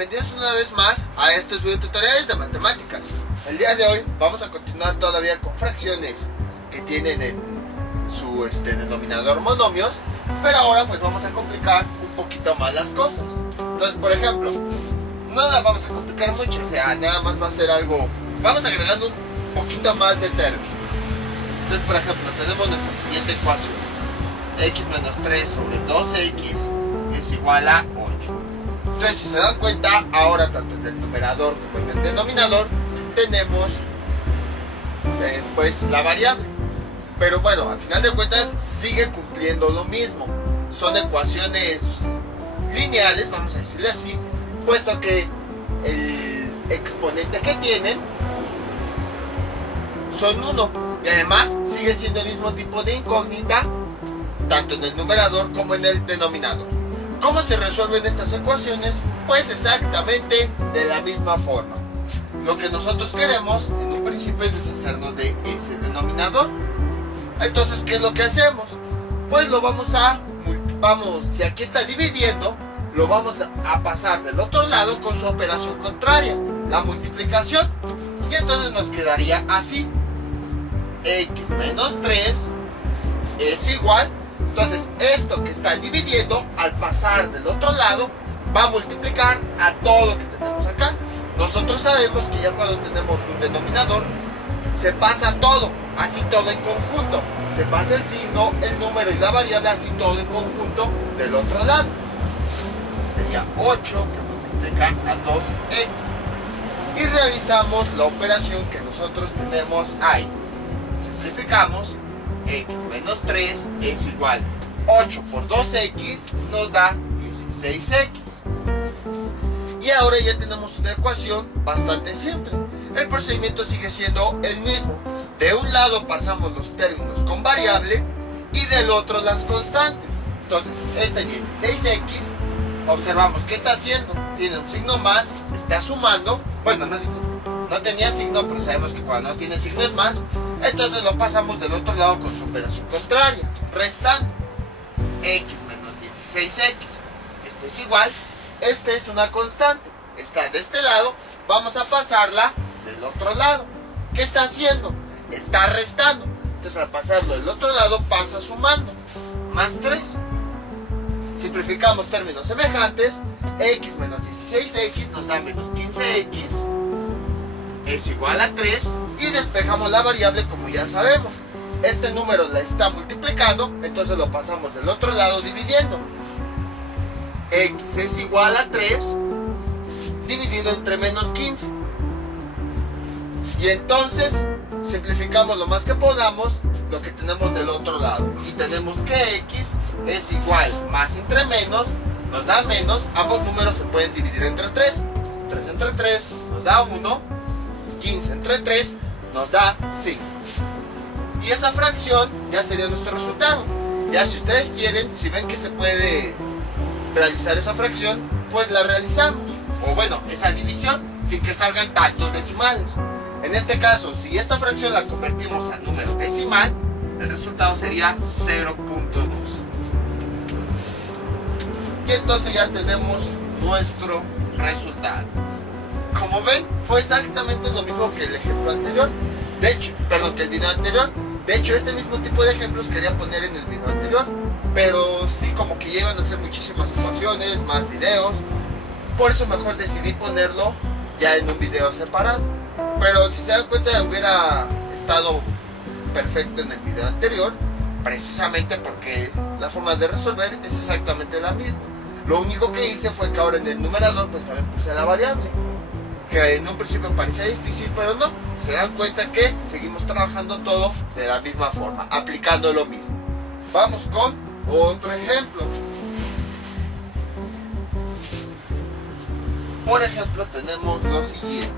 bienvenidos una vez más a estos videotutoriales de matemáticas. El día de hoy vamos a continuar todavía con fracciones que tienen en su denominador monomios, pero ahora pues vamos a complicar un poquito más las cosas. Entonces, por ejemplo, no las vamos a complicar mucho, o sea, nada más va a ser algo, vamos agregando un poquito más de términos. Entonces, por ejemplo, tenemos nuestra siguiente ecuación: x menos 3 sobre 2x es igual a 8. Entonces, si se dan cuenta, ahora tanto en el numerador como en el denominador tenemos pues la variable. Pero bueno, al final de cuentas sigue cumpliendo lo mismo. Son ecuaciones lineales, vamos a decirle así, puesto que el exponente que tienen son 1. Y además sigue siendo el mismo tipo de incógnita tanto en el numerador como en el denominador. ¿Cómo se resuelven estas ecuaciones? Pues exactamente de la misma forma. Lo que nosotros queremos en un principio es deshacernos de ese denominador. Entonces, ¿qué es lo que hacemos? Pues lo si aquí está dividiendo, lo vamos a pasar del otro lado con su operación contraria, la multiplicación. Y entonces nos quedaría así: x menos 3 es igual. Entonces, esto que está dividiendo, al pasar del otro lado, va a multiplicar a todo lo que tenemos acá. Nosotros sabemos que ya cuando tenemos un denominador, se pasa todo, así todo en conjunto. Se pasa el signo, el número y la variable, así todo en conjunto del otro lado. Sería 8 que multiplica a 2x. Y realizamos la operación que nosotros tenemos ahí. Simplificamos. X menos 3 es igual 8 por 2x nos da 16x. Y ahora ya tenemos una ecuación bastante simple. El procedimiento sigue siendo el mismo. De un lado pasamos los términos con variable y del otro las constantes. Entonces, este 16x, observamos que está haciendo, tiene un signo más, está sumando. Bueno, no tenía signo, pero sabemos que cuando no tiene signo es más. Entonces lo pasamos del otro lado con su operación contraria, restando. X menos 16x, esto es igual, esta es una constante, está de este lado, vamos a pasarla del otro lado. ¿Qué está haciendo? Está restando. Entonces al pasarlo del otro lado pasa sumando, más 3. Simplificamos términos semejantes. X menos 16x nos da menos 15x es igual a 3, y despejamos la variable como ya sabemos. Este número la está multiplicando, entonces lo pasamos del otro lado dividiendo. X es igual a 3 dividido entre menos 15. Y entonces simplificamos lo más que podamos lo que tenemos del otro lado. Y tenemos que x es igual, más entre menos nos da menos. Ambos números se pueden dividir entre 3. 3 entre 3 nos da 1. 15 entre 3 nos da 5. Y esa fracción ya sería nuestro resultado. Ya si ustedes quieren, si ven que se puede realizar esa fracción, pues la realizamos. O bueno, esa división, sin que salgan tantos decimales. En este caso, si esta fracción la convertimos a número decimal, el resultado sería 0.2. Y entonces ya tenemos nuestro resultado. Como ven, fue exactamente lo mismo que el ejemplo anterior. De hecho, que el video anterior. De hecho, este mismo tipo de ejemplos quería poner en el video anterior, pero sí, como que llevan a hacer muchísimas ecuaciones, más videos. Por eso mejor decidí ponerlo ya en un video separado. Pero si se dan cuenta, hubiera estado perfecto en el video anterior, precisamente porque la forma de resolver es exactamente la misma. Lo único que hice fue que ahora en el numerador pues también puse la variable, que en un principio parecía difícil, pero no. Se dan cuenta que seguimos trabajando todo de la misma forma, aplicando lo mismo. Vamos con otro ejemplo. Por ejemplo, tenemos lo siguiente: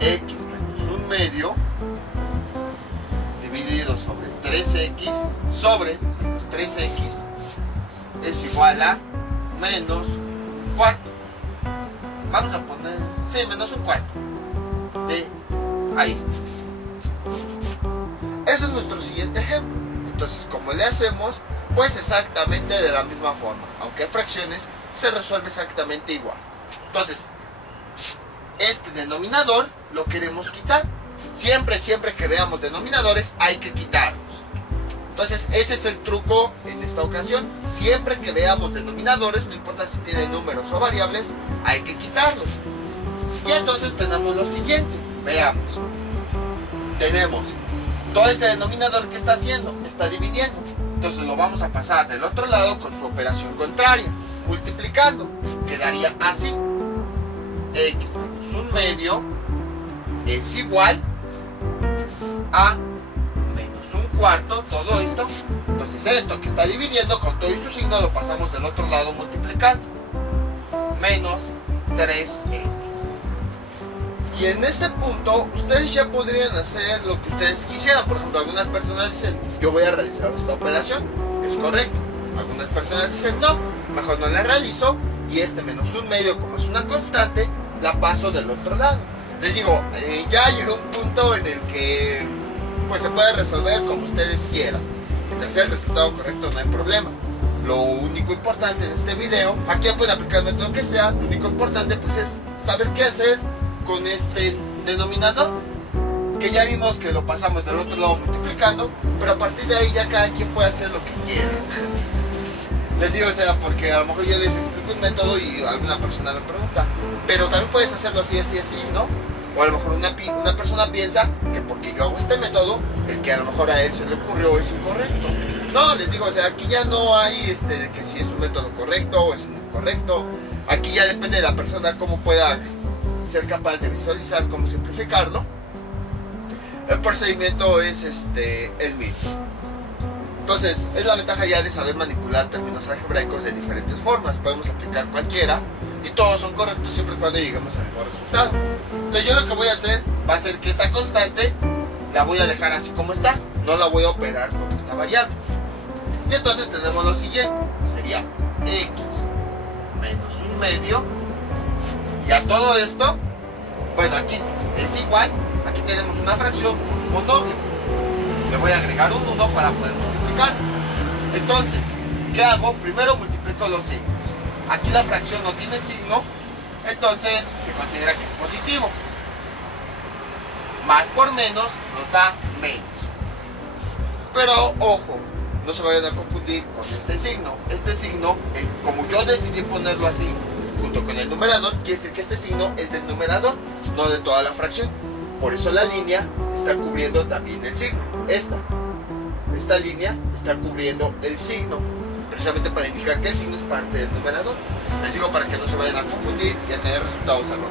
x menos 1 medio dividido sobre 3x sobre menos 3x es igual a menos 1/4. Vamos a poner, sí, menos 1/4. Ahí está. Ese es nuestro siguiente ejemplo. Entonces, ¿cómo le hacemos? Pues exactamente de la misma forma. Aunque hay fracciones se resuelve exactamente igual. Entonces, este denominador lo queremos quitar. Siempre que veamos denominadores hay que quitarlos. Entonces, ese es el truco en esta ocasión. Siempre que veamos denominadores, no importa si tienen números o variables, hay que quitarlos. Y entonces tenemos lo siguiente. Veamos. Tenemos todo este denominador que está haciendo, está dividiendo. Entonces lo vamos a pasar del otro lado con su operación contraria, multiplicando. Quedaría así. X menos un medio es igual a menos un cuarto, todo esto. Entonces esto que está dividiendo con todo y su signo lo pasamos del otro lado multiplicando. Menos 3x. Y en este punto ustedes ya podrían hacer lo que ustedes quisieran. Por ejemplo, algunas personas dicen, yo voy a realizar esta operación, es correcto. Algunas personas dicen, no, mejor no la realizo, y este menos un medio, como es una constante, la paso del otro lado. Les digo, ya llega un punto en el que pues se puede resolver como ustedes quieran. Mientras sea el resultado correcto, no hay problema. Lo único importante en este video, aquí ya pueden aplicar el método que sea, lo único importante pues es saber qué hacer con este denominador, que ya vimos que lo pasamos del otro lado multiplicando, pero a partir de ahí ya cada quien puede hacer lo que quiera. Les digo, o sea, porque a lo mejor yo les explico un método y alguna persona me pregunta, pero también puedes hacerlo así, así, así, ¿no? O a lo mejor una persona piensa que porque yo hago este método, el que a lo mejor a él se le ocurrió es incorrecto. No, les digo, o sea, aquí ya no hay de que si es un método correcto o es incorrecto. Aquí ya depende de la persona cómo pueda ser capaz de visualizar, cómo simplificarlo. El procedimiento es el mismo. Entonces, es la ventaja ya de saber manipular términos algebraicos de diferentes formas. Podemos aplicar cualquiera y todos son correctos siempre y cuando lleguemos al mismo resultado. Entonces, yo lo que voy a hacer va a ser que esta constante la voy a dejar así como está, no la voy a operar con esta variable. Y entonces tenemos lo siguiente, sería x menos un medio, y a todo esto, bueno, aquí es igual, aquí tenemos una fracción por un monomio, le voy a agregar un 1 para poder multiplicar. Entonces, ¿qué hago? Primero multiplico los signos. Aquí la fracción no tiene signo, entonces se considera que es positivo. Más por menos nos da menos. Pero ojo, no se vayan a confundir con este signo. Este signo, como yo decidí ponerlo así, junto con el numerador, quiere decir que este signo es del numerador, no de toda la fracción. Por eso la línea está cubriendo también el signo. Esta línea está cubriendo el signo, precisamente para indicar que el signo es parte del numerador. Les digo para que no se vayan a confundir y a tener resultados erróneos.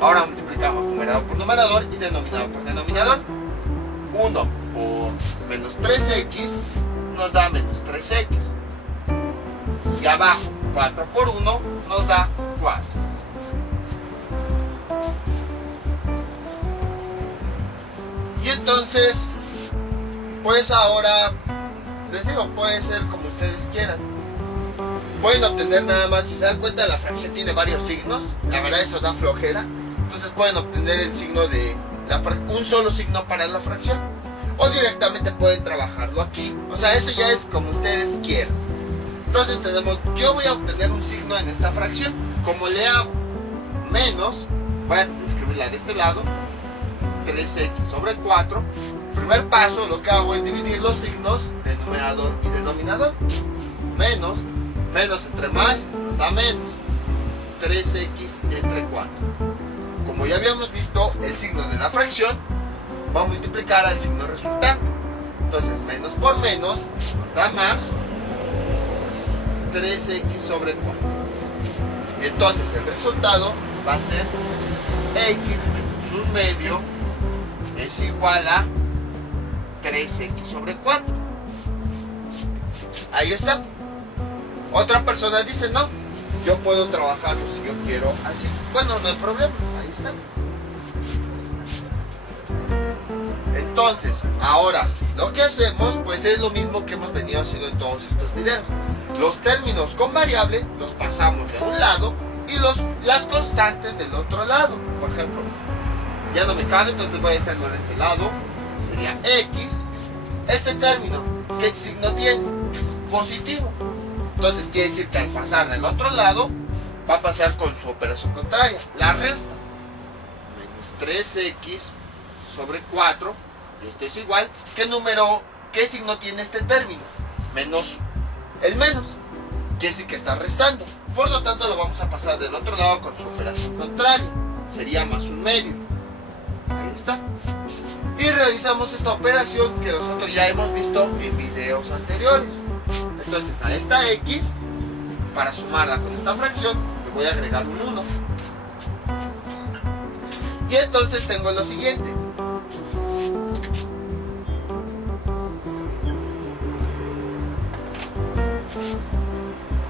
Ahora multiplicamos numerador por numerador y denominador por denominador. 1 por menos 3x nos da menos 3x. Y abajo, 4 por 1 nos da 4. Y entonces, pues ahora, les digo, puede ser como ustedes quieran. Pueden obtener nada más, si se dan cuenta, la fracción tiene varios signos. La verdad eso da flojera. Entonces pueden obtener el signo de un solo signo para la fracción. O directamente pueden trabajarlo aquí. O sea, eso ya es como ustedes quieran. Entonces tenemos, yo voy a obtener un signo en esta fracción. Como lea menos, voy a escribirla de este lado. 3x sobre 4. Primer paso, lo que hago es dividir los signos de numerador y denominador. Menos entre más nos da menos. 3x entre 4. Como ya habíamos visto, el signo de la fracción va a multiplicar al signo resultante. Entonces, menos por menos nos da más. 3x sobre 4. Y entonces el resultado va a ser x menos un medio es igual a 3x sobre 4. Ahí está. Otra persona dice, no, yo puedo trabajarlo si yo quiero así. Bueno, no hay problema, ahí está. Entonces, ahora, lo que hacemos, pues es lo mismo que hemos venido haciendo en todos estos videos. Los términos con variable los pasamos de un lado y las constantes del otro lado. Por ejemplo, ya no me cabe, entonces voy a hacerlo de este lado. Sería x. Este término, ¿qué signo tiene? Positivo. Entonces quiere decir que al pasar del otro lado va a pasar con su operación contraria, la resta. Menos 3x sobre 4, y esto es igual, ¿qué signo tiene este término? Menos el menos, que es el que está restando. Por lo tanto lo vamos a pasar del otro lado con su operación contraria, sería más un medio. Ahí está. Y realizamos esta operación que nosotros ya hemos visto en videos anteriores. Entonces a esta x, para sumarla con esta fracción, le voy a agregar un 1. Y entonces tengo lo siguiente.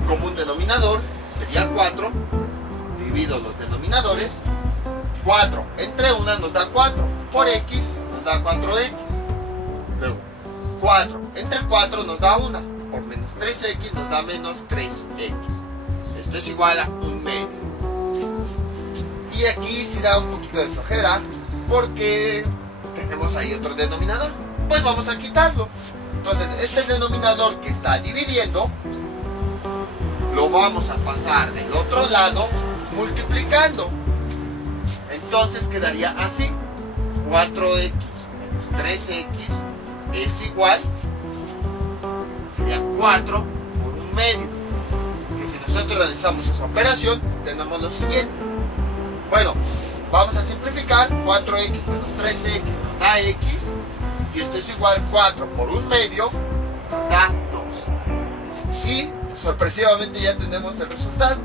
Como un denominador sería 4, divido los denominadores. 4 entre 1 nos da 4, por x nos da 4x. Luego 4 entre 4 nos da 1, por menos 3x nos da menos 3x. Esto es igual a un medio. Y aquí sí da un poquito de flojera porque tenemos ahí otro denominador. Pues vamos a quitarlo. Entonces este denominador que está dividiendo lo vamos a pasar del otro lado multiplicando. Entonces quedaría así: 4x menos 3x es igual, sería 4 por un medio. Que si nosotros realizamos esa operación, tenemos lo siguiente. Bueno, vamos a simplificar. 4x menos 3x nos da x, y esto es igual 4 por un medio nos da 2. Y sorpresivamente ya tenemos el resultado.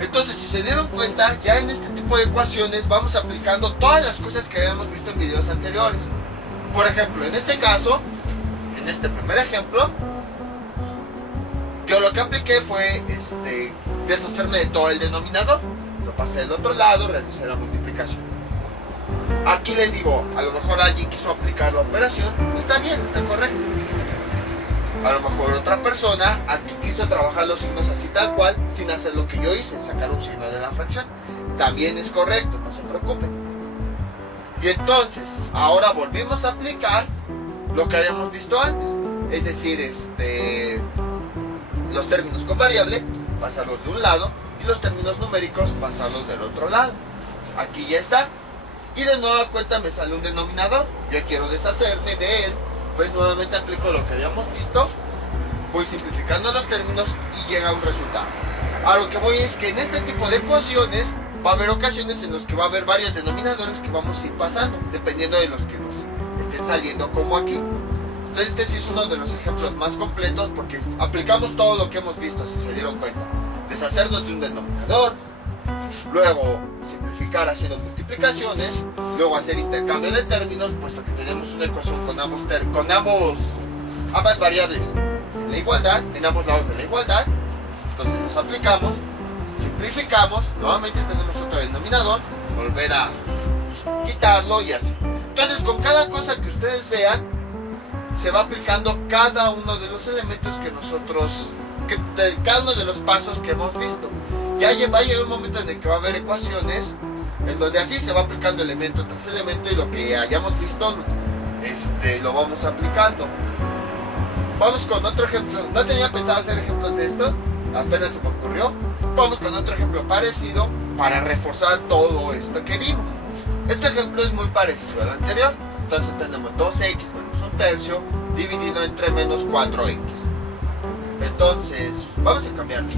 Entonces, si se dieron cuenta, ya en este tipo de ecuaciones vamos aplicando todas las cosas que habíamos visto en videos anteriores. Por ejemplo, en este caso, en este primer ejemplo, yo lo que apliqué fue deshacerme de todo el denominador. Lo pasé del otro lado, realicé la multiplicación. Aquí les digo, a lo mejor alguien quiso aplicar la operación, está bien, está correcto. A lo mejor otra persona aquí quiso trabajar los signos así tal cual, sin hacer lo que yo hice, sacar un signo de la fracción. También es correcto, no se preocupen. Y entonces, ahora volvimos a aplicar lo que habíamos visto antes. Es decir, los términos con variable, pasarlos de un lado, y los términos numéricos, pasarlos del otro lado. Aquí ya está. Y de nueva cuenta me sale un denominador. Ya quiero deshacerme de él. Pues nuevamente aplico lo que habíamos visto. Voy simplificando los términos y llega a un resultado. A lo que voy es que en este tipo de ecuaciones va a haber ocasiones en las que va a haber varios denominadores que vamos a ir pasando, dependiendo de los que nos estén saliendo, como aquí. Entonces este sí es uno de los ejemplos más completos porque aplicamos todo lo que hemos visto, si se dieron cuenta. Deshacernos de un denominador, luego simplificar haciendo multiplicaciones, luego hacer intercambio de términos, puesto que tenemos una ecuación con ambas variables en la igualdad, en ambos lados de la igualdad. Entonces los aplicamos, simplificamos, nuevamente tenemos otro denominador, volver a quitarlo y así. Entonces con cada cosa que ustedes vean, se va aplicando cada uno de los elementos que nosotros, cada uno de los pasos que hemos visto. Ya va a llegar un momento en el que va a haber ecuaciones en donde así se va aplicando elemento tras elemento y lo que hayamos visto lo vamos aplicando. Vamos con otro ejemplo. No tenía pensado hacer ejemplos de esto, apenas se me ocurrió. Vamos con otro ejemplo parecido para reforzar todo esto que vimos. Este ejemplo es muy parecido al anterior. Entonces tenemos 2x menos un tercio dividido entre menos 4x. Entonces vamos a cambiarlo.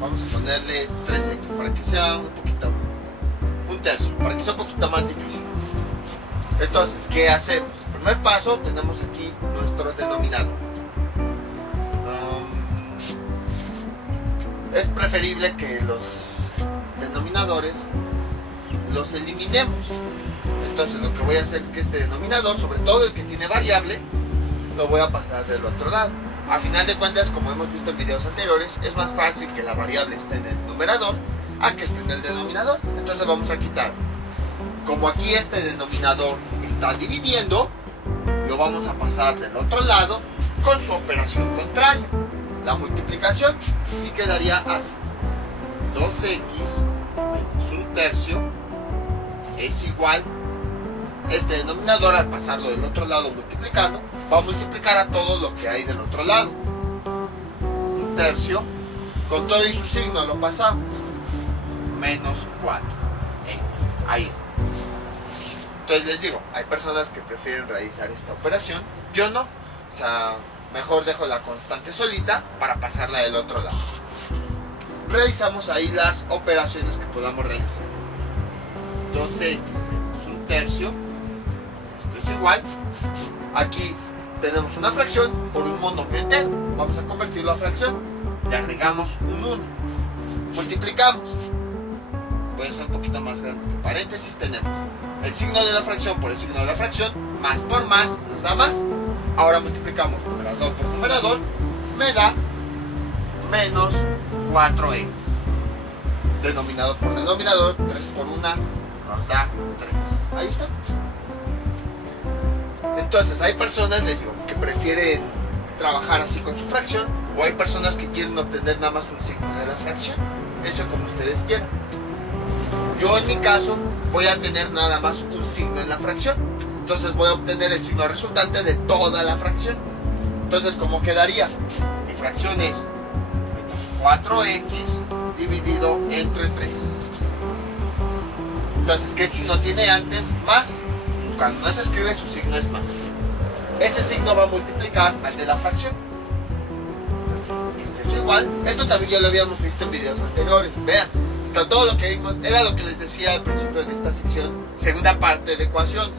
Vamos a ponerle 3x para que sea un tercio, para que sea un poquito más difícil. Entonces, ¿qué hacemos? Primer paso, tenemos aquí nuestro denominador. Es preferible que los denominadores los eliminemos. Entonces lo que voy a hacer es que este denominador, sobre todo el que tiene variable, lo voy a pasar del otro lado. A final de cuentas, como hemos visto en videos anteriores, es más fácil que la variable esté en el numerador a que esté en el denominador. Entonces vamos a quitarlo. Como aquí este denominador está dividiendo, lo vamos a pasar del otro lado con su operación contraria, la multiplicación, y quedaría así: 2x menos un tercio es igual, este denominador al pasarlo del otro lado multiplicando, va a multiplicar a todo lo que hay del otro lado. un tercio, con todo y su signo lo pasamos, menos 4x. Ahí está. Entonces les digo, hay personas que prefieren realizar esta operación, yo no. O sea, mejor dejo la constante solita para pasarla del otro lado. Realizamos ahí las operaciones que podamos realizar. 2x menos un tercio, esto es igual. Aquí tenemos una fracción por un monomio entero. Vamos a convertirlo a fracción. Le agregamos un 1. Multiplicamos. Puede ser un poquito más grande este paréntesis. Tenemos el signo de la fracción por el signo de la fracción. Más por más nos da más. Ahora multiplicamos numerador por numerador. Me da menos 4x. Denominador por denominador. 3 por 1 nos da 3. Ahí está. Entonces hay personas, les digo, que prefieren trabajar así con su fracción, o hay personas que quieren obtener nada más un signo de la fracción. Eso como ustedes quieran. Yo en mi caso voy a tener nada más un signo en la fracción. Entonces voy a obtener el signo resultante de toda la fracción. Entonces, ¿cómo quedaría? Mi fracción es menos 4x dividido entre 3. Entonces, ¿qué signo tiene antes? Más. Cuando no se escribe, su signo es más. Este signo va a multiplicar al de la fracción. Entonces, este es igual. Esto también ya lo habíamos visto en videos anteriores. Vean, hasta todo lo que vimos era lo que les decía al principio de esta sección, segunda parte de ecuaciones.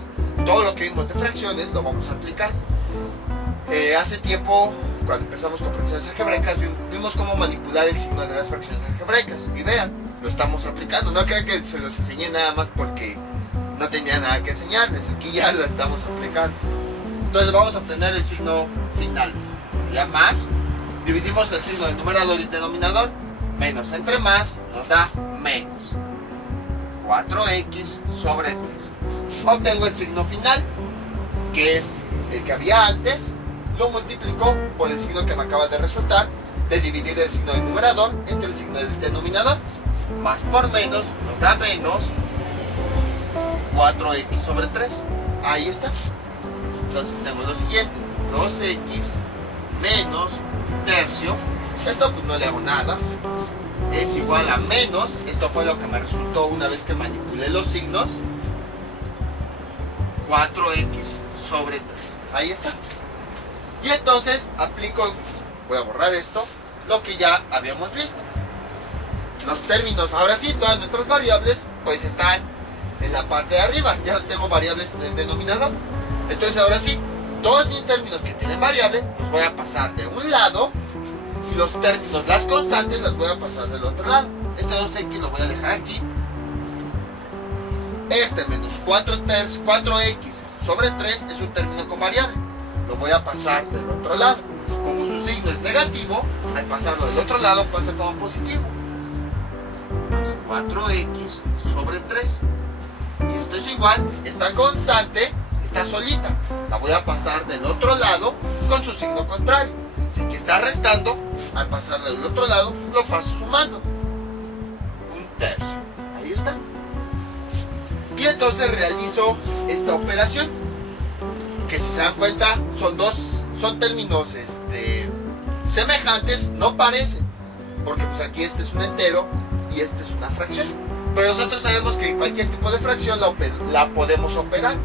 Todo lo que vimos de fracciones lo vamos a aplicar. Hace tiempo, cuando empezamos con fracciones algebraicas, vimos cómo manipular el signo de las fracciones algebraicas. Y vean, lo estamos aplicando. No crean que se los enseñé nada más porque no tenía nada que enseñarles. Aquí ya lo estamos aplicando. Entonces vamos a obtener el signo final. Sería más. Dividimos el signo del numerador y denominador. Menos entre más nos da menos 4x sobre 3. Obtengo el signo final, que es el que había antes. Lo multiplico por el signo que me acaba de resultar, de dividir el signo del numerador entre el signo del denominador. Más por menos nos da menos 4x sobre 3. Ahí está. Entonces tenemos lo siguiente: 2x menos un tercio. Esto pues no le hago nada. Es igual a menos. Esto fue lo que me resultó una vez que manipulé los signos. 4x sobre 3. Ahí está. Y entonces aplico, voy a borrar esto, lo que ya habíamos visto. Los términos, ahora sí, todas nuestras variables pues están en la parte de arriba. Ya tengo variables en el denominador. Entonces ahora sí, todos mis términos que tienen variable los voy a pasar de un lado, y los términos, las constantes, las voy a pasar del otro lado. Este 2x lo voy a dejar aquí. Este menos 4x sobre 3 es un término con variable. Lo voy a pasar del otro lado. Como su signo es negativo, al pasarlo del otro lado pasa como positivo. Más 4x sobre 3. Y esto es igual, esta constante está solita. La voy a pasar del otro lado con su signo contrario. Si aquí está restando, al pasarla del otro lado, lo paso sumando. Un tercio. Ahí está. Y entonces realizo esta operación, que si se dan cuenta son términos semejantes, no parecen, porque pues aquí este es un entero y este es una fracción, pero nosotros sabemos que cualquier tipo de fracción la podemos operar.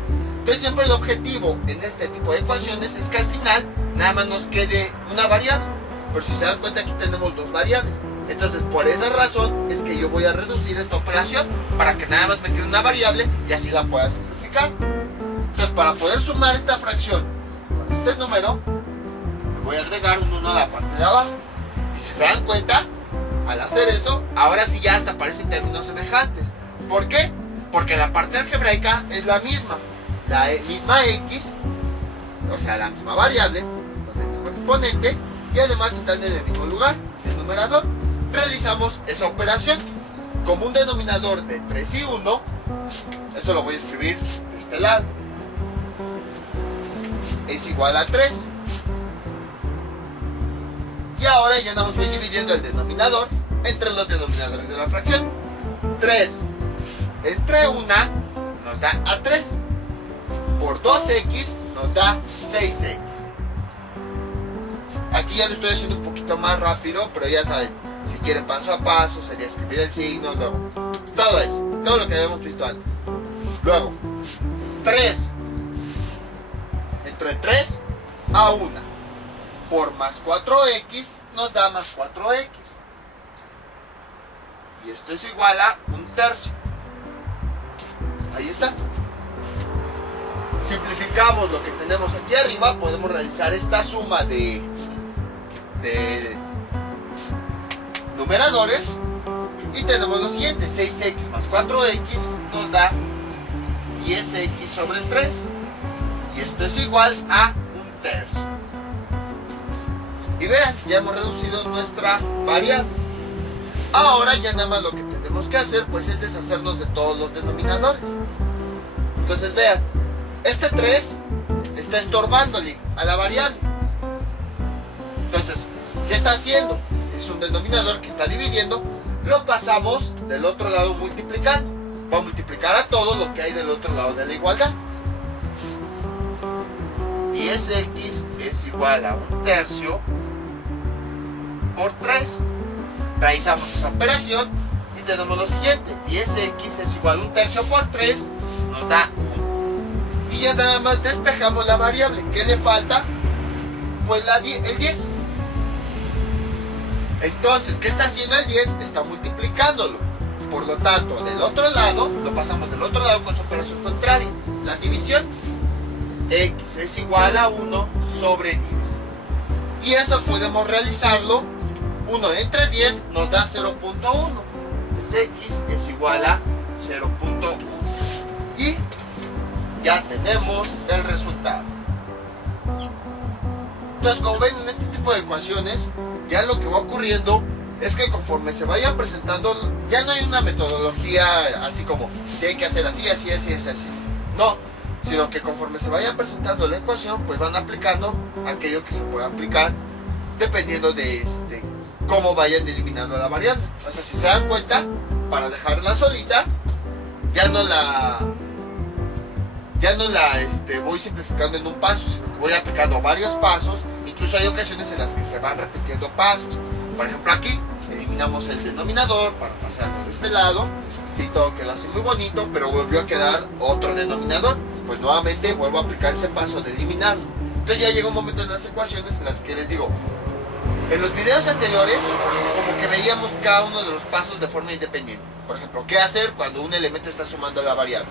Entonces siempre el objetivo en este tipo de ecuaciones es que al final nada más nos quede una variable, pero si se dan cuenta aquí tenemos dos variables. Entonces por esa razón es que yo voy a reducir esta operación para que nada más me quede una variable y así la pueda simplificar. Entonces para poder sumar esta fracción con este número, le voy a agregar un 1 a la parte de abajo. Y si se dan cuenta, al hacer eso, ahora sí ya hasta aparecen términos semejantes. ¿Por qué? Porque la parte algebraica es la misma misma x, o sea la misma variable, con el mismo exponente, y además están en el mismo lugar, el numerador. Realizamos esa operación. Como un denominador de 3 y 1, eso lo voy a escribir de este lado, es igual a 3. Y ahora ya nos voy dividiendo el denominador entre los denominadores de la fracción. 3 entre 1 nos da a 3. Por 2x nos da 6x. Aquí ya lo estoy haciendo un poquito poquito más rápido, pero ya saben, si quieren paso a paso, sería escribir el signo, luego, todo eso, todo lo que habíamos visto antes. Luego, 3, entre 3 a 1, por más 4x, nos da más 4x. Y esto es igual a 1/3. Ahí está. Simplificamos lo que tenemos aquí arriba, podemos realizar esta suma de numeradores y tenemos lo siguiente: 6x más 4x nos da 10x sobre 3 y esto es igual a 1/3. Y vean, ya hemos reducido nuestra variable. Ahora ya nada más lo que tenemos que hacer pues es deshacernos de todos los denominadores. Entonces vean, este 3 está estorbándole a la variable. Entonces, ¿qué está haciendo? Es un denominador que está dividiendo, lo pasamos del otro lado multiplicando. Va a multiplicar a todo lo que hay del otro lado de la igualdad. 10x es igual a 1/3 por 3. Realizamos esa operación y tenemos lo siguiente: 10x es igual a 1/3 por 3, nos da 1. Y ya nada más despejamos la variable. ¿Qué le falta? Pues el 10. Entonces, ¿qué está haciendo el 10? Está multiplicándolo. Por lo tanto, del otro lado, lo pasamos del otro lado con su operación contraria, la división. X es igual a 1 sobre 10. Y eso podemos realizarlo. 1 entre 10 nos da 0.1. Entonces X es igual a 0.1. Y ya tenemos el resultado. Entonces, como ven, en este tipo de ecuaciones, ya lo que va ocurriendo es que conforme se vayan presentando, ya no hay una metodología así como tienen que hacer así, así, así, así, así. No, sino que conforme se vaya presentando la ecuación, pues van aplicando aquello que se puede aplicar dependiendo de cómo vayan eliminando la variable. O sea, si se dan cuenta, para dejarla solita, ya no la voy simplificando en un paso, sino que voy aplicando varios pasos. Incluso hay ocasiones en las que se van repitiendo pasos. Por ejemplo, aquí eliminamos el denominador para pasarlo de este lado. Sí, todo quedó así muy bonito, pero volvió a quedar otro denominador. Pues nuevamente vuelvo a aplicar ese paso de eliminarlo. Entonces ya llega un momento en las ecuaciones en las que les digo, en los videos anteriores como que veíamos cada uno de los pasos de forma independiente. Por ejemplo, ¿qué hacer cuando un elemento está sumando la variable?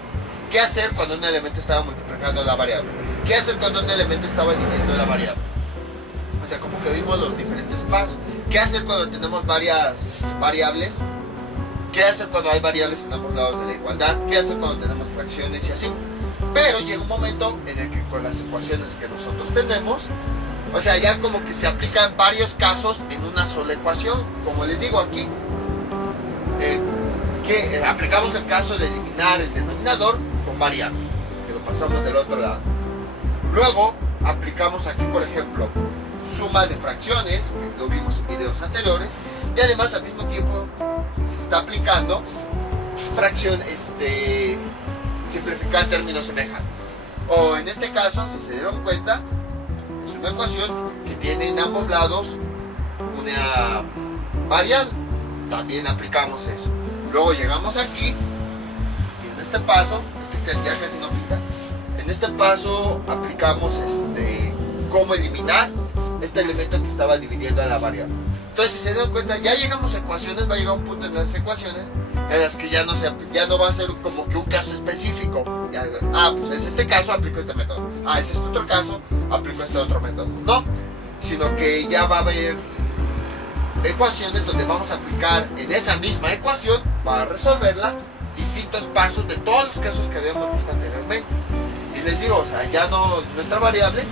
¿Qué hacer cuando un elemento estaba multiplicando la variable? ¿Qué hacer cuando un elemento estaba dividiendo la variable? O sea, como que vimos los diferentes pasos. ¿Qué hacer cuando tenemos varias variables? ¿Qué hacer cuando hay variables en ambos lados de la igualdad? ¿Qué hacer cuando tenemos fracciones y así? Pero llega un momento en el que con las ecuaciones que nosotros tenemos, o sea, ya como que se aplican varios casos en una sola ecuación. Como les digo aquí, que aplicamos el caso de eliminar el denominador con variable, que lo pasamos del otro lado. Luego aplicamos aquí, por ejemplo, suma de fracciones, que lo vimos en videos anteriores, y además al mismo tiempo se está aplicando fracción, simplificar términos semejantes. O en este caso, si se dieron cuenta, es una ecuación que tiene en ambos lados una variable. También aplicamos eso. Luego llegamos aquí y en este paso, que ya casi no pinta, en este paso aplicamos cómo eliminar este elemento que estaba dividiendo a la variable. Entonces, si se dan cuenta, ya llegamos a ecuaciones, va a llegar un punto en las ecuaciones en las que ya no va a ser como que un caso específico. Pues es este caso, aplico este método. Es este otro caso, aplico este otro método. No, sino que ya va a haber ecuaciones donde vamos a aplicar en esa misma ecuación, para resolverla, distintos pasos de todos los casos que habíamos visto anteriormente. Y les digo, o sea, ya no, nuestra variable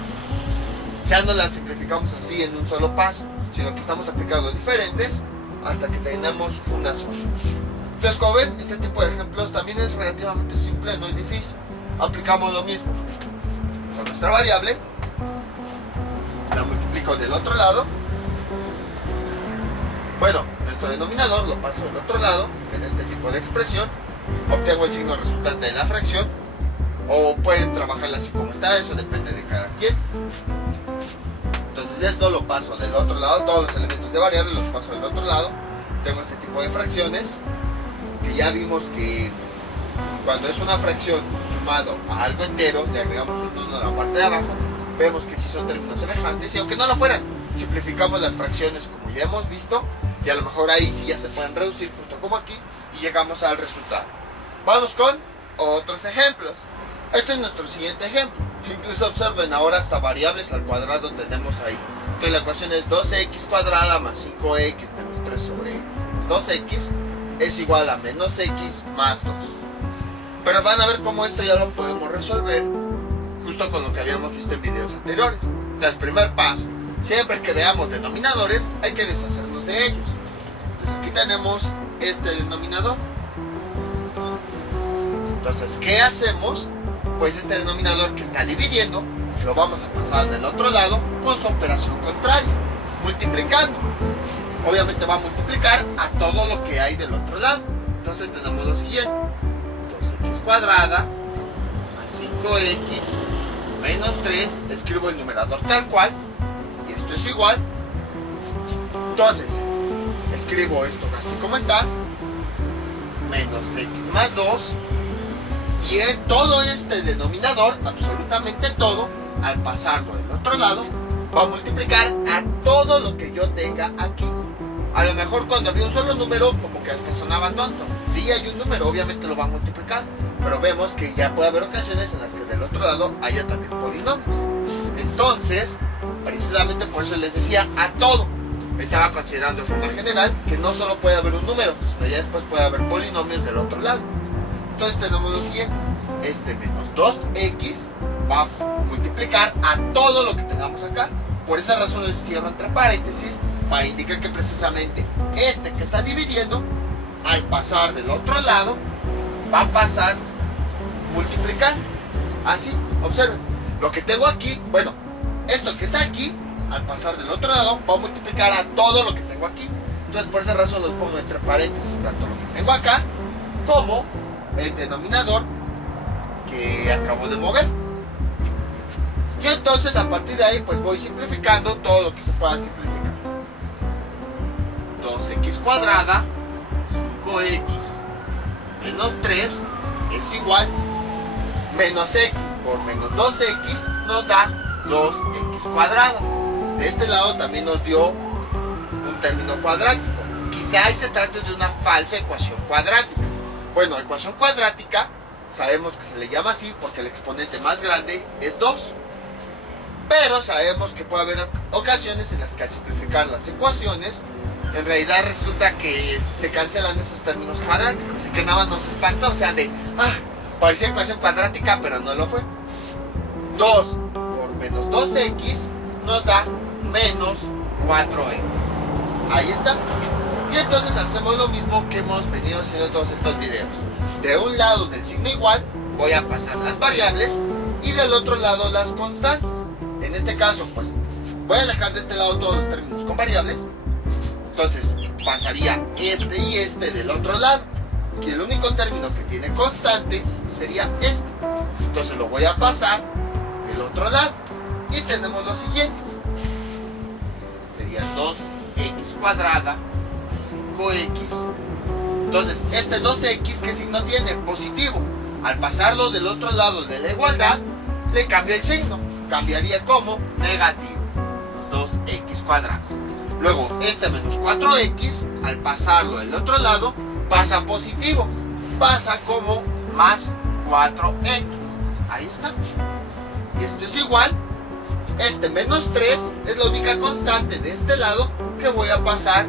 ya no la simplificamos así en un solo paso, sino que estamos aplicando diferentes hasta que tenemos una sola. Entonces, como ven, este tipo de ejemplos también es relativamente simple, no es difícil. Aplicamos lo mismo con nuestra variable, la multiplico del otro lado. Bueno, nuestro denominador lo paso del otro lado, en este tipo de expresión, obtengo el signo resultante de la fracción, o pueden trabajarla así como está, eso depende de cada quien. Entonces Entonces esto lo paso del otro lado, todos los elementos de variables los paso del otro lado. Tengo este tipo de fracciones, que ya vimos que cuando es una fracción sumado a algo entero, le agregamos un 1 a la parte de abajo, vemos que sí son términos semejantes, y aunque no lo fueran, simplificamos las fracciones como ya hemos visto, y a lo mejor ahí sí ya se pueden reducir justo como aquí, y llegamos al resultado. Vamos con otros ejemplos. Este es nuestro siguiente ejemplo. Incluso observen, ahora hasta variables al cuadrado tenemos ahí. Entonces la ecuación es 2x cuadrada más 5x menos 3 sobre menos 2x es igual a menos x más 2. Pero van a ver cómo esto ya lo podemos resolver justo con lo que habíamos visto en videos anteriores. Entonces, primer paso, siempre que veamos denominadores hay que deshacernos de ellos. Entonces aquí tenemos este denominador. Entonces, ¿qué hacemos? Pues este denominador que está dividiendo lo vamos a pasar del otro lado con su operación contraria, multiplicando. Obviamente va a multiplicar a todo lo que hay del otro lado. Entonces tenemos lo siguiente: 2x cuadrada más 5x menos 3, escribo el numerador tal cual, y esto es igual. Entonces, escribo esto así como está, menos x más 2, y todo este denominador, absolutamente todo, al pasarlo del otro lado, va a multiplicar a todo lo que yo tenga aquí. A lo mejor cuando había un solo número, como que hasta sonaba tonto. Si hay un número, obviamente lo va a multiplicar, pero vemos que ya puede haber ocasiones en las que del otro lado haya también polinomios. Entonces, precisamente por eso les decía a todo. Estaba considerando de forma general que no solo puede haber un número, sino ya después puede haber polinomios del otro lado. Entonces tenemos lo siguiente: este menos 2x va a multiplicar a todo lo que tengamos acá. Por esa razón lo cierro entre paréntesis, para indicar que precisamente este que está dividiendo, al pasar del otro lado, va a pasar multiplicar. Así, observen, lo que tengo aquí, bueno, esto que está aquí, al pasar del otro lado, va a multiplicar a todo lo que tengo aquí. Entonces por esa razón los pongo entre paréntesis, tanto lo que tengo acá, como el denominador que acabo de mover. Y entonces a partir de ahí pues voy simplificando todo lo que se pueda simplificar. 2x cuadrada 5x menos 3 es igual menos x por menos 2x nos da 2x cuadrada. De este lado también nos dio un término cuadrático. Quizá se trate de una falsa ecuación cuadrática. Bueno, ecuación cuadrática sabemos que se le llama así porque el exponente más grande es 2. Pero sabemos que puede haber ocasiones en las que al simplificar las ecuaciones, en realidad resulta que se cancelan esos términos cuadráticos y que nada más nos espantó. O sea, parecía ecuación cuadrática, pero no lo fue. 2 por menos 2x nos da menos 4x. Ahí está. Y entonces hacemos lo mismo que hemos venido haciendo en todos estos videos. De un lado del signo igual voy a pasar las variables y del otro lado las constantes. En este caso pues voy a dejar de este lado todos los términos con variables. Entonces pasaría este y este del otro lado, y el único término que tiene constante sería este. Entonces lo voy a pasar del otro lado y tenemos lo siguiente: sería 2x cuadrada más 5x. Entonces este 2x, ¿qué signo tiene? Positivo. Al pasarlo del otro lado de la igualdad le cambia el signo, cambiaría como negativo, 2x cuadrado. Luego este menos 4x, al pasarlo del otro lado, pasa positivo, pasa como más 4x. Ahí está. Y esto es igual, este menos 3 es la única constante de este lado que voy a pasar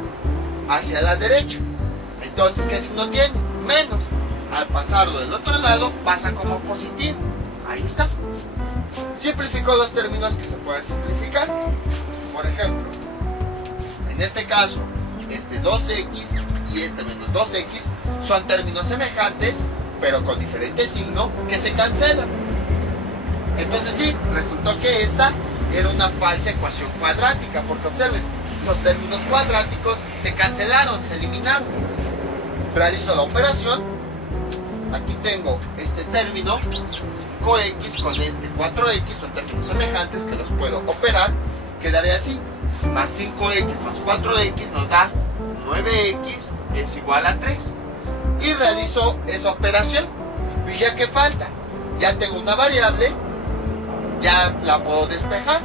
hacia la derecha. Entonces, ¿qué signo tiene? Menos. Al pasarlo del otro lado pasa como positivo. Ahí está. Simplifico los términos que se pueden simplificar. Por ejemplo, en este caso, este 2x y este menos 2x son términos semejantes, pero con diferente signo que se cancelan. Entonces sí, resultó que esta era una falsa ecuación cuadrática, porque observen, los términos cuadráticos se cancelaron, se eliminaron. Realizo la operación. Aquí tengo este término 5x con este 4x, son términos semejantes que los puedo operar. quedaría así. Más 5x más 4x nos da 9x es igual a 3. Y realizo esa operación. Y ya que falta, ya tengo una variable, ya la puedo despejar.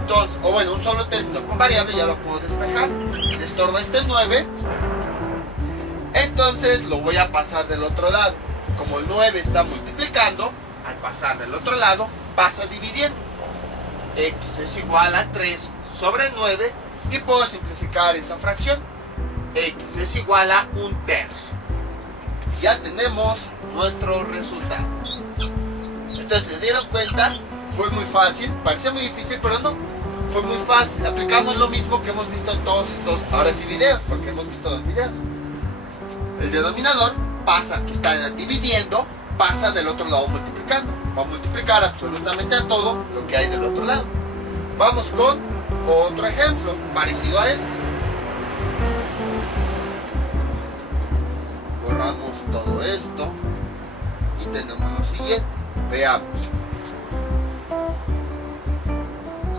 Entonces, o bueno, un solo término con variable ya lo puedo despejar. Le estorba este 9. Entonces lo voy a pasar del otro lado. Como el 9 está multiplicando, al pasar del otro lado, pasa dividiendo. X es igual a 3 sobre 9 y puedo simplificar esa fracción. X es igual a 1/3. Ya tenemos nuestro resultado. Entonces, ¿se dieron cuenta? Fue muy fácil, parecía muy difícil, pero no. Fue muy fácil. Aplicamos lo mismo que hemos visto en todos estos, ahora sí, videos, porque hemos visto 2 videos. El denominador pasa, que está dividiendo, pasa del otro lado multiplicando. Va a multiplicar absolutamente a todo lo que hay del otro lado. Vamos con otro ejemplo parecido a este. Borramos todo esto y tenemos lo siguiente. Veamos.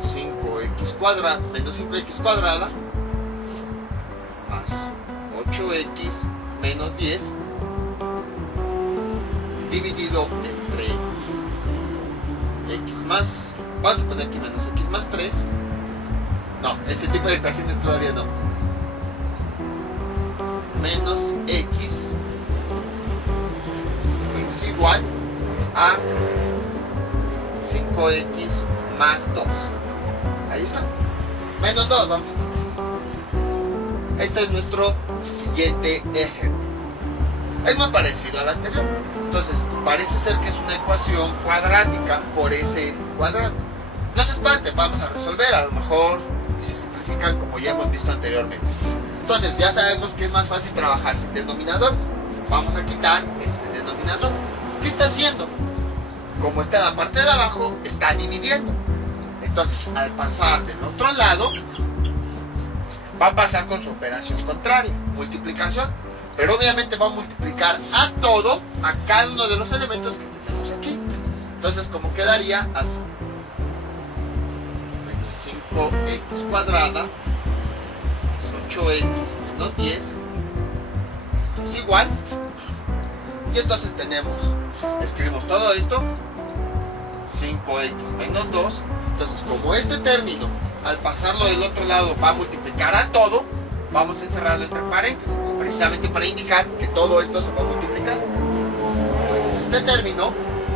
5x cuadrada menos 5x cuadrada más 8x menos 10 dividido entre x más, vamos a poner aquí menos x más 3. No, este tipo de ecuaciones todavía no. Menos x es igual a 5x más 2. Ahí está. Menos 2, vamos a poner. Este es nuestro siguiente ejemplo. Es muy parecido al anterior. Entonces, parece ser que es una ecuación cuadrática por ese cuadrado. No se espanten, vamos a resolver. A lo mejor se simplifican como ya hemos visto anteriormente. Entonces, ya sabemos que es más fácil trabajar sin denominadores. Vamos a quitar este denominador. ¿Qué está haciendo? Como está en la parte de abajo, está dividiendo. Entonces, al pasar del otro lado, va a pasar con su operación contraria, multiplicación. Pero obviamente va a multiplicar a todo, a cada uno de los elementos que tenemos aquí. Entonces, como quedaría así. Menos 5x cuadrada más 8x menos 10. Esto es igual. Y entonces tenemos, escribimos todo esto. 5x menos 2. Entonces, como este término, al pasarlo del otro lado, va a multiplicar a todo, vamos a encerrarlo entre paréntesis, precisamente para indicar que todo esto se va a multiplicar. Entonces, este término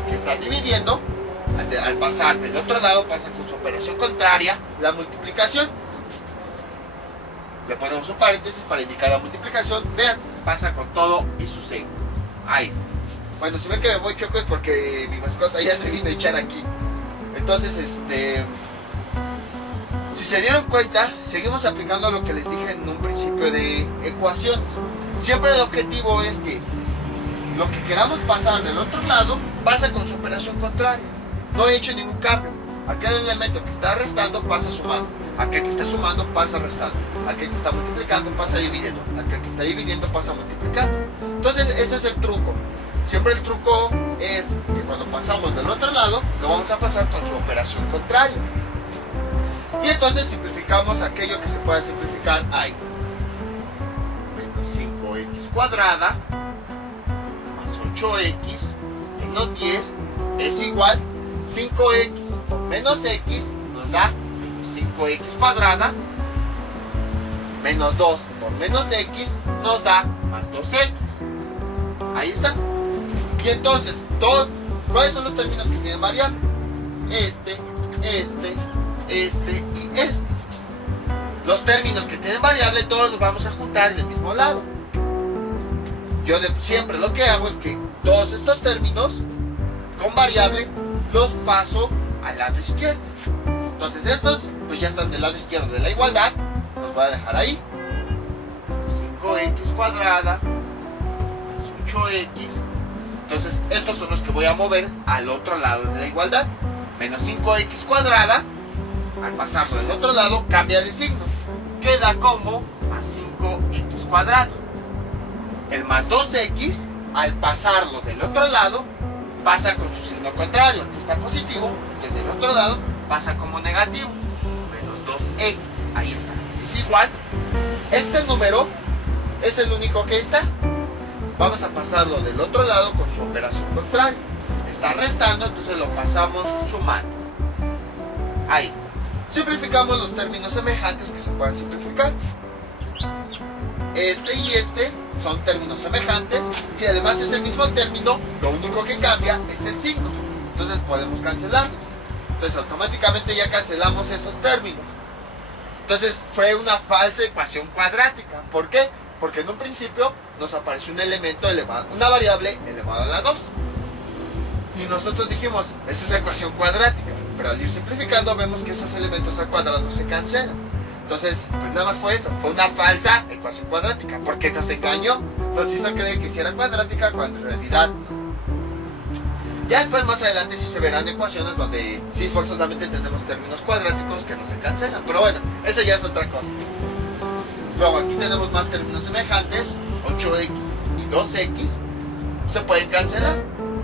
que está dividiendo, al pasar del otro lado, pasa con su operación contraria, la multiplicación. Le ponemos un paréntesis para indicar la multiplicación. Vean, pasa con todo y su signo. Ahí está. Bueno, si ven que me voy choco es porque mi mascota ya se vino a echar aquí. Entonces, si se dieron cuenta, seguimos aplicando lo que les dije en un principio de ecuaciones. Siempre el objetivo es que lo que queramos pasar del otro lado pasa con su operación contraria. No he hecho ningún cambio. Aquel elemento que está restando pasa sumando. Aquel que está sumando pasa restando. Aquel que está multiplicando pasa dividiendo. Aquel que está dividiendo pasa multiplicando. Entonces ese es el truco. Siempre el truco es que cuando pasamos del otro lado, lo vamos a pasar con su operación contraria. Y entonces simplificamos aquello que se pueda simplificar ahí. Menos 5x cuadrada más 8x menos 10 es igual 5x por menos x nos da menos 5x cuadrada menos 2 por menos x nos da más 2x. Ahí está. Y entonces, ¿cuáles son los términos que tienen variable? Este y este. Los términos que tienen variable todos los vamos a juntar en el mismo lado. Yo siempre lo que hago es que todos estos términos con variable los paso al lado izquierdo. Entonces estos pues ya están del lado izquierdo de la igualdad. Los voy a dejar ahí. 5x cuadrada más 8x. Entonces estos son los que voy a mover al otro lado de la igualdad. Menos 5x cuadrada, al pasarlo del otro lado, cambia de signo. Queda como más 5x cuadrado. El más 2x, al pasarlo del otro lado, pasa con su signo contrario. Aquí está positivo, entonces del otro lado pasa como negativo. x. Ahí está. Es igual. Este número es el único que está. Vamos a pasarlo del otro lado con su operación contraria. Está restando, entonces lo pasamos sumando. Ahí está. Simplificamos los términos semejantes que se puedan simplificar. Este y este son términos semejantes y además es el mismo término, lo único que cambia es el signo. Entonces podemos cancelarlos. Entonces automáticamente ya cancelamos esos términos. Entonces fue una falsa ecuación cuadrática. ¿Por qué? Porque en un principio nos apareció un elemento elevado, una variable elevada a la 2. Y nosotros dijimos, es una ecuación cuadrática. Pero al ir simplificando vemos que esos elementos al cuadrado se cancelan. Entonces, pues nada más fue eso. Fue una falsa ecuación cuadrática. Porque nos engañó. Nos hizo creer que sí era cuadrática cuando en realidad no. Ya después más adelante sí se verán ecuaciones donde sí forzosamente tenemos términos cuadráticos que no se cancelan. Pero bueno, eso ya es otra cosa. Luego aquí tenemos más términos semejantes. 8x y 2x se pueden cancelar.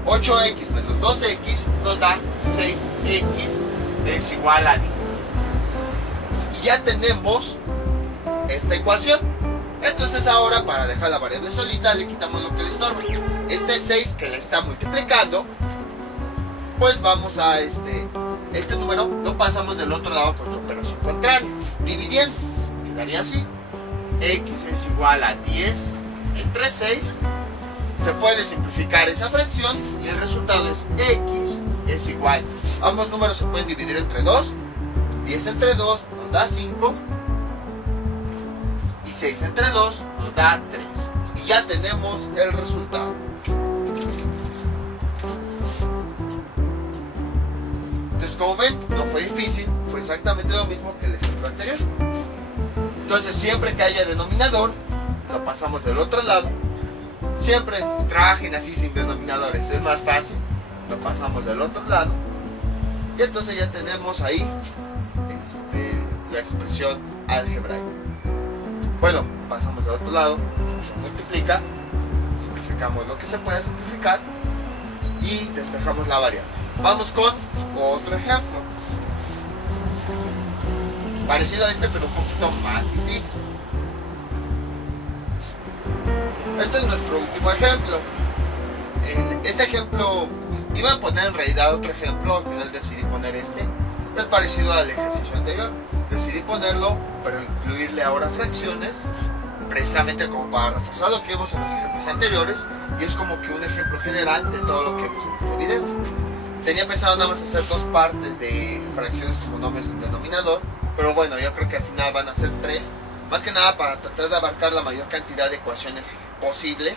8x menos 2x nos da 6x es igual a 10. Y ya tenemos esta ecuación. Entonces ahora para dejar la variable solita le quitamos lo que le estorba. Este 6 que le está multiplicando, pues vamos a este número lo pasamos del otro lado con su operación contraria, dividiendo. Quedaría así. X es igual a 10 entre 6. Se puede simplificar esa fracción y el resultado es x es igual. Ambos números se pueden dividir entre 2. 10 entre 2 nos da 5. Y 6 entre 2 nos da 3. Y ya tenemos el resultado. Entonces, como ven, no fue difícil. Fue exactamente lo mismo que el ejemplo anterior. Entonces, siempre que haya denominador, lo pasamos del otro lado. Siempre trabajen así sin denominadores, es más fácil. Lo pasamos del otro lado. Y entonces ya tenemos ahí la expresión algebraica. Bueno, pasamos del otro lado, se multiplica, simplificamos lo que se puede simplificar y despejamos la variable. Vamos con otro ejemplo. Parecido a este, pero un poquito más difícil. Este es nuestro último ejemplo. En este ejemplo iba a poner en realidad otro ejemplo, al final decidí poner este. Es parecido al ejercicio anterior. Decidí ponerlo, pero incluirle ahora fracciones, precisamente como para reforzar lo que vimos en los ejemplos anteriores, y es como que un ejemplo general de todo lo que vimos en este video. Tenía pensado nada más hacer dos partes de fracciones como nombres y denominador, pero bueno, yo creo que al final van a ser 3. Más que nada para tratar de abarcar la mayor cantidad de ecuaciones posibles,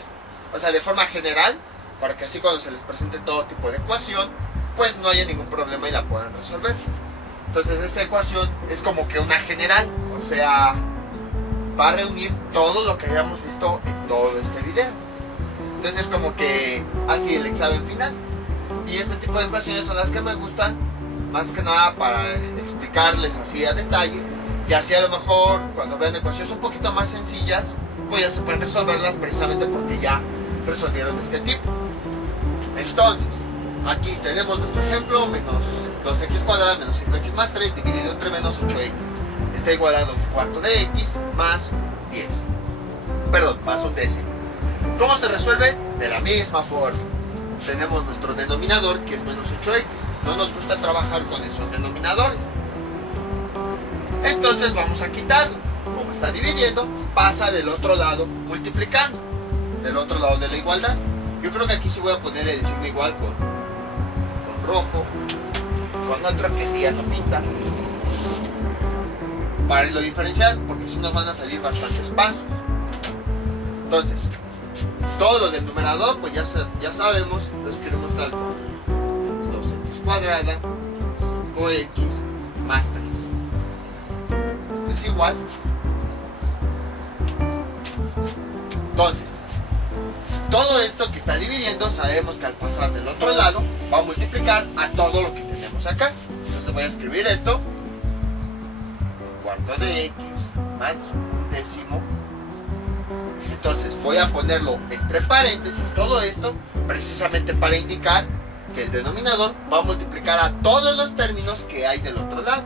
o sea, de forma general, para que así cuando se les presente todo tipo de ecuación, pues no haya ningún problema y la puedan resolver. Entonces esta ecuación es como que una general, o sea, va a reunir todo lo que hayamos visto en todo este video. Entonces es como que así el examen final. Y este tipo de ecuaciones son las que me gustan, más que nada para explicarles así a detalle. Y así a lo mejor cuando vean ecuaciones un poquito más sencillas, pues ya se pueden resolverlas precisamente porque ya resolvieron este tipo. Entonces, aquí tenemos nuestro ejemplo, menos 2x cuadrado menos 5x más 3 dividido entre menos 8x. Está igualado a un cuarto de x más 10. Perdón, más un décimo. ¿Cómo se resuelve? De la misma forma. Tenemos nuestro denominador que es menos 8x. No nos gusta trabajar con esos denominadores. Entonces vamos a quitarlo. Como está dividiendo, pasa del otro lado multiplicando. Del otro lado de la igualdad. Yo creo que aquí sí voy a poner el signo igual con rojo. Con otro que sí ya no pinta. Para irlo diferenciar, porque si nos van a salir bastantes pasos. Entonces, todo lo del numerador, pues ya sabemos, lo escribimos tal cual. 2x cuadrada, 5x más 3. Es igual. Entonces, todo esto que está dividiendo, sabemos que al pasar del otro lado va a multiplicar a todo lo que tenemos acá. Entonces voy a escribir esto: un cuarto de x más un décimo. Entonces voy a ponerlo entre paréntesis todo esto, precisamente para indicar que el denominador va a multiplicar a todos los términos que hay del otro lado.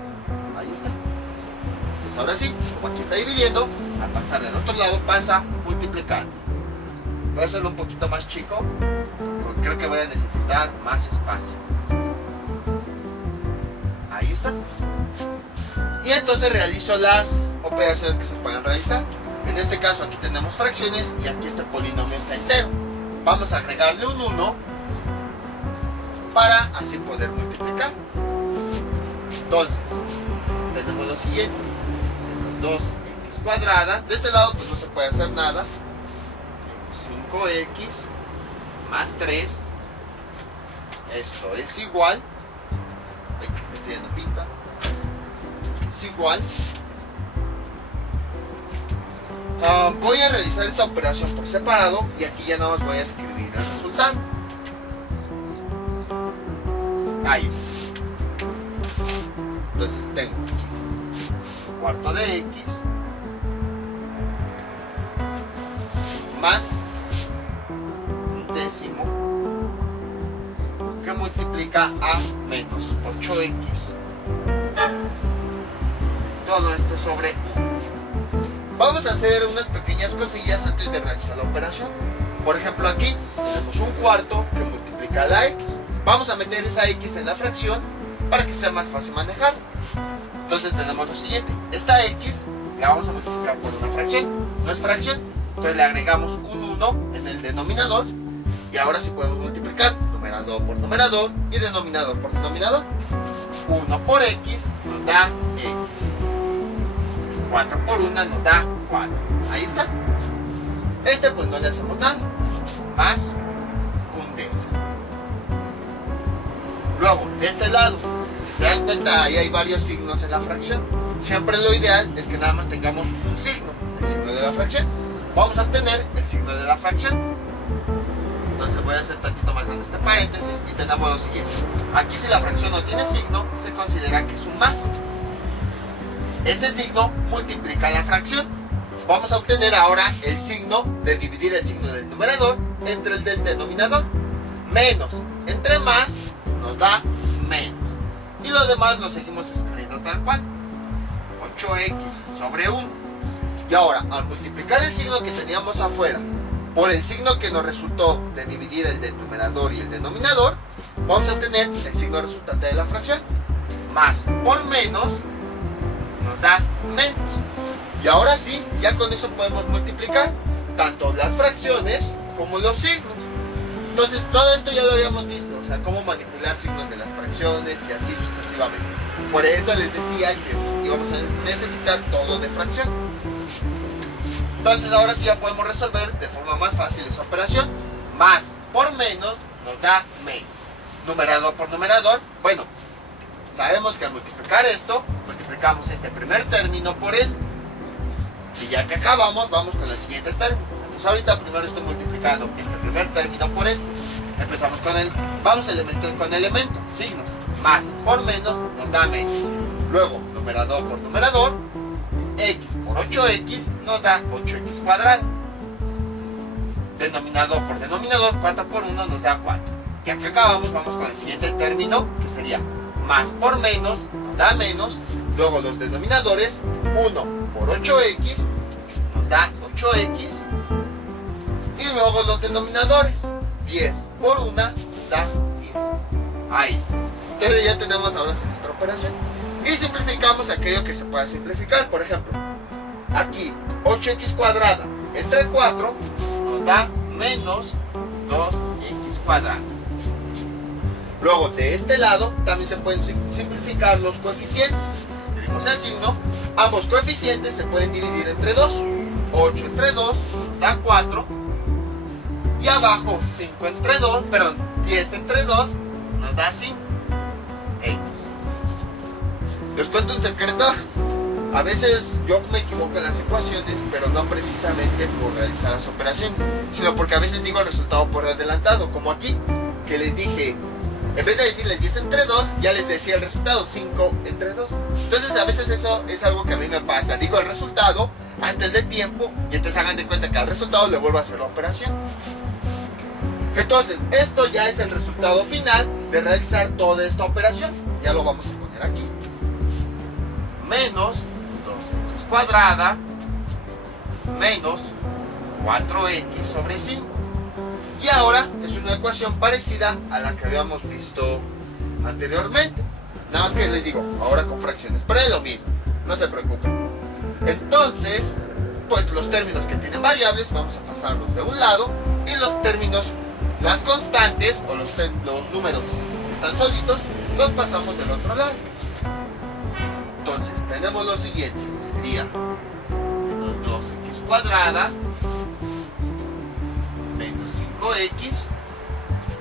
Ahí está. Entonces ahora sí, como aquí está dividiendo, al pasar del otro lado pasa multiplicando. Voy a hacerlo un poquito más chico, porque creo que voy a necesitar más espacio. Ahí está. Y entonces realizo las operaciones que se pueden realizar. En este caso aquí tenemos fracciones y aquí este polinomio está entero. Vamos a agregarle un 1 para así poder multiplicar. Entonces, tenemos lo siguiente. Tenemos 2x cuadrada. De este lado pues no se puede hacer nada. 5x más 3. Esto es igual. Este ya no pinta. Es igual. Voy a realizar esta operación por separado y aquí ya nada más voy a escribir el resultado. Ahí está. Entonces tengo un cuarto de x más un décimo que multiplica a menos 8x. Todo esto sobre 1. Vamos a hacer unas pequeñas cosillas antes de realizar la operación. Por ejemplo, aquí tenemos un cuarto que multiplica a la x. Vamos a meter esa x en la fracción para que sea más fácil manejarla. Entonces tenemos lo siguiente. Esta x la vamos a multiplicar por una fracción. No es fracción. Entonces le agregamos un 1 en el denominador. Y ahora sí podemos multiplicar numerador por numerador y denominador por denominador. 1 por x nos da x. 4 por 1 nos da 4. Ahí está. Este pues no le hacemos nada. Más un décimo. Luego, de este lado, si se dan cuenta, ahí hay varios signos en la fracción. Siempre lo ideal es que nada más tengamos un signo, el signo de la fracción. Vamos a obtener el signo de la fracción. Entonces voy a hacer tantito más grande este paréntesis y tenemos lo siguiente. Aquí si la fracción no tiene signo, se considera que es un más. Este signo multiplica la fracción. Vamos a obtener ahora el signo de dividir el signo del numerador entre el del denominador. Menos entre más nos da menos. Y lo demás lo seguimos escribiendo tal cual. 8x sobre 1. Y ahora, al multiplicar el signo que teníamos afuera por el signo que nos resultó de dividir el del numerador y el denominador, vamos a obtener el signo resultante de la fracción. Más por menos nos da menos. Y ahora sí, ya con eso podemos multiplicar tanto las fracciones como los signos. Entonces todo esto ya lo habíamos visto, o sea, cómo manipular signos de las fracciones y así sucesivamente. Por eso les decía que íbamos a necesitar todo de fracción. Entonces ahora sí ya podemos resolver de forma más fácil esa operación. Más por menos nos da menos. Numerador por numerador, bueno, sabemos que al multiplicar esto, multiplicamos este primer término por este. Y ya que acabamos, vamos con el siguiente término. Entonces ahorita primero estoy multiplicando este primer término por este. Empezamos con el, vamos elemento con elemento, signos. Más por menos nos da menos. Luego, numerador por numerador, x por 8x nos da 8x cuadrado. Denominador por denominador, 4 por 1 nos da 4. Ya que acabamos, vamos con el siguiente término, que sería más por menos nos da menos. Luego los denominadores, 1 por 8x nos da 8x. Y luego los denominadores, 10 por 1 nos da 10. Ahí está. Entonces ya tenemos ahora sí nuestra operación. Y simplificamos aquello que se pueda simplificar. Por ejemplo, aquí 8x cuadrada entre 4 nos da menos 2x cuadrada. Luego de este lado también se pueden simplificar los coeficientes. Escribimos el signo. Ambos coeficientes se pueden dividir entre 2. 8 entre 2 nos da 4. Y abajo 5 entre 2, perdón, 10 entre 2 nos da 5. X. Les cuento un secreto. A veces yo me equivoco en las ecuaciones, pero no precisamente por realizar las operaciones, sino porque a veces digo el resultado por adelantado, como aquí, que les dije, en vez de decirles 10 entre 2, ya les decía el resultado, 5 entre 2. Entonces a veces eso es algo que a mí me pasa. Digo el resultado antes del tiempo y entonces hagan de cuenta que al resultado le vuelvo a hacer la operación. Entonces, esto ya es el resultado final de realizar toda esta operación. Ya lo vamos a poner aquí. Menos 2x cuadrada menos 4x sobre 5. Y ahora es una ecuación parecida a la que habíamos visto anteriormente. Nada más que les digo, ahora con fracciones, pero es lo mismo, no se preocupen. Entonces, pues los términos que tienen variables vamos a pasarlos de un lado, y los términos, las constantes o los números que están solitos, los pasamos del otro lado. Entonces tenemos lo siguiente, sería menos 2x cuadrada menos 5x.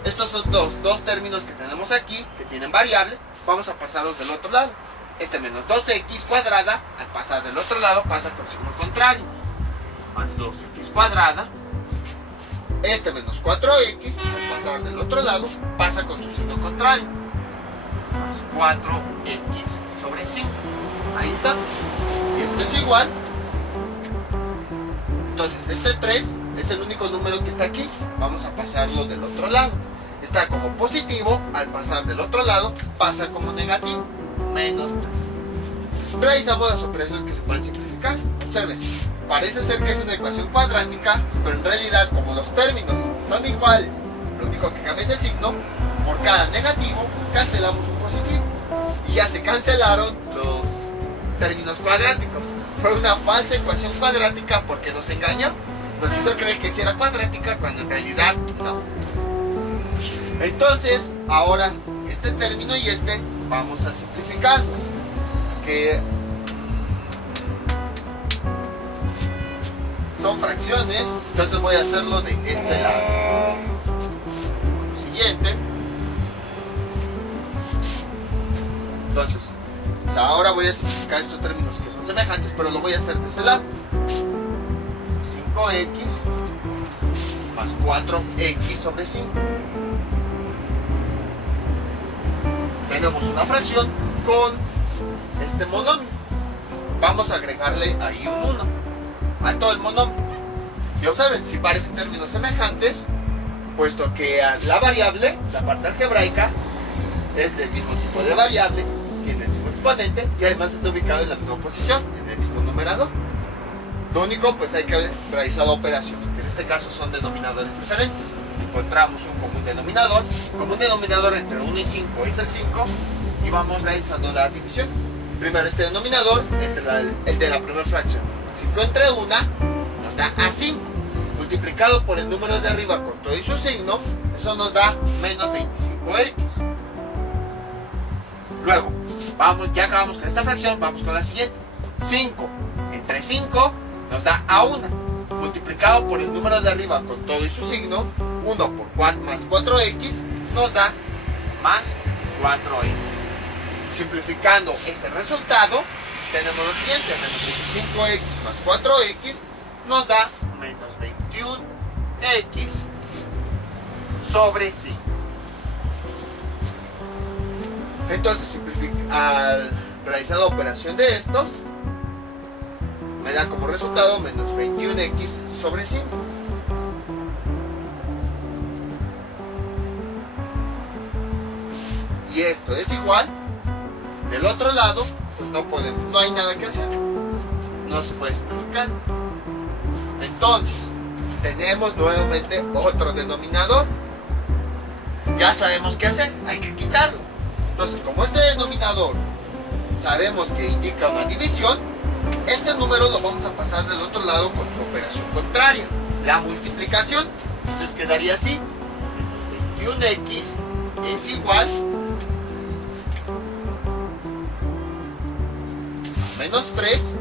Estos son dos términos que tenemos aquí, que tienen variable, vamos a pasarlos del otro lado. Este menos 2x cuadrada, al pasar del otro lado, pasa con signo contrario. Más 2x cuadrada. Este menos 4x, al pasar del otro lado, pasa con su signo contrario. Más 4x sobre 5. Ahí está. Y esto es igual. Entonces, este 3 es el único número que está aquí. Vamos a pasarlo del otro lado. Está como positivo, al pasar del otro lado, pasa como negativo. Menos 3. Realizamos las operaciones que se pueden simplificar. Observen, parece ser que es una ecuación cuadrática, pero en realidad, como los términos son iguales, lo único que cambia es el signo. Por cada negativo cancelamos un positivo, y ya se cancelaron los términos cuadráticos. Fue una falsa ecuación cuadrática porque nos engañó, nos hizo creer que sí era cuadrática cuando en realidad no. Entonces, ahora este término y este vamos a simplificarlos, que son fracciones. Entonces voy a hacerlo de este lado. Lo siguiente. Entonces, ahora voy a simplificar estos términos que son semejantes, pero lo voy a hacer de ese lado. 5x más 4x sobre 5. Tenemos una fracción con este monomio. Vamos a agregarle ahí un 1 a todo el monomio. Y observen, si parecen términos semejantes, puesto que la variable, la parte algebraica, es del mismo tipo de variable, tiene el mismo exponente y además está ubicado en la misma posición, en el mismo numerador. Lo único, pues hay que realizar la operación, que en este caso son denominadores diferentes. Encontramos un común denominador entre 1 y 5 es el 5, y vamos realizando la división. Primero este denominador entre el de la primera fracción. 5 entre 1 nos da a 5, multiplicado por el número de arriba con todo y su signo, eso nos da menos 25x. Luego, ya acabamos con esta fracción, vamos con la siguiente. 5 entre 5 nos da a 1, multiplicado por el número de arriba con todo y su signo, 1 por 4 más 4x nos da más 4x. Simplificando ese resultado, tenemos lo siguiente: menos 25x más 4x nos da menos 21x sobre 5. Entonces, al realizar la operación de estos, me da como resultado menos 21x sobre 5. Y esto es igual. Del otro lado, pues no hay nada que hacer. No se puede simplificar. Entonces, tenemos nuevamente otro denominador. Ya sabemos qué hacer, hay que quitarlo. Entonces, como este denominador sabemos que indica una división, este número lo vamos a pasar del otro lado con su operación contraria, la multiplicación. Entonces quedaría así: menos 21x es igual a menos 3.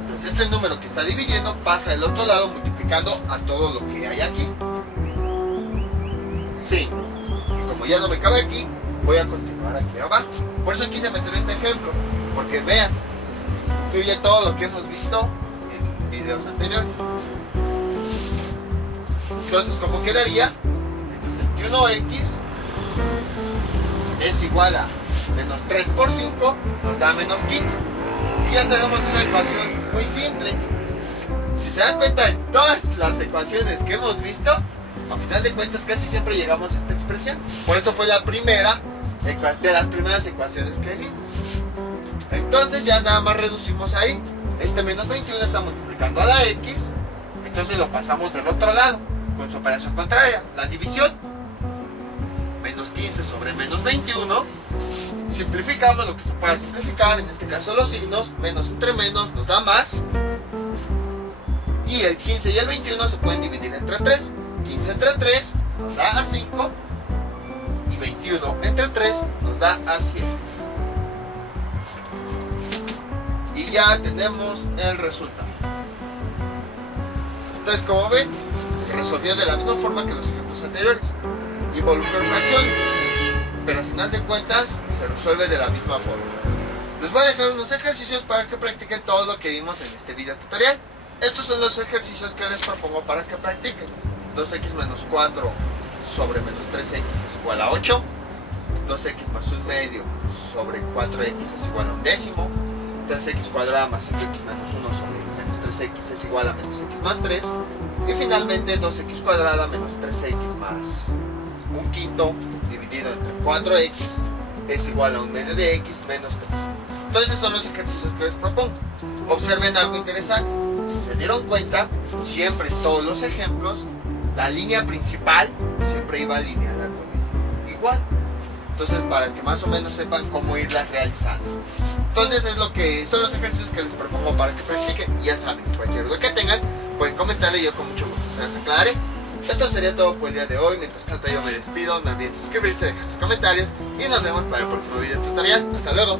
Entonces este número que está dividiendo pasa del otro lado multiplicando a todo lo que hay aquí. Sí. Y como ya no me cabe aquí, voy a continuar aquí abajo. Por eso quise meter este ejemplo, porque vean, incluye todo lo que hemos visto en videos anteriores. Entonces, ¿cómo quedaría? Menos 21x es igual a menos 3 por 5 nos da menos 15. Y ya tenemos una ecuación muy simple. Si se dan cuenta de todas las ecuaciones que hemos visto, a final de cuentas casi siempre llegamos a esta expresión. Por eso fue la primera de las primeras ecuaciones que vimos. Entonces ya nada más reducimos ahí. Este menos 21 está multiplicando a la x. Entonces lo pasamos del otro lado con su operación contraria, la división. Menos 15 sobre menos 21. Simplificamos lo que se pueda simplificar, en este caso los signos. Menos entre menos nos da más. Y el 15 y el 21 se pueden dividir entre 3. 15 entre 3 nos da a 5. Y 21 entre 3 nos da a 7. Y ya tenemos el resultado. Entonces, como ven, se resolvió de la misma forma que los ejemplos anteriores. Involucra fracciones, pero al final de cuentas se resuelve de la misma forma. Les voy a dejar unos ejercicios para que practiquen todo lo que vimos en este video tutorial. Estos son los ejercicios que les propongo para que practiquen. 2x menos 4 sobre menos 3x es igual a 8. 2x más 1 medio sobre 4x es igual a 1/10. 3x cuadrada más 5x menos 1 sobre menos 3x es igual a menos x más 3. Y finalmente 2x cuadrada menos 3x más 1/5 dividido entre 4x es igual a 1 medio de x menos 3. Entonces son los ejercicios que les propongo. Observen algo interesante. Si se dieron cuenta, siempre en todos los ejemplos la línea principal siempre iba alineada con el igual. Entonces, para que más o menos sepan cómo irlas realizando. Entonces son los ejercicios que les propongo para que practiquen. Y ya saben, cualquier duda que tengan pueden comentarle y yo con mucho gusto se las aclararé. Esto sería todo por el día de hoy. Mientras tanto yo me despido. No olviden suscribirse, dejar sus comentarios y nos vemos para el próximo video tutorial. Hasta luego.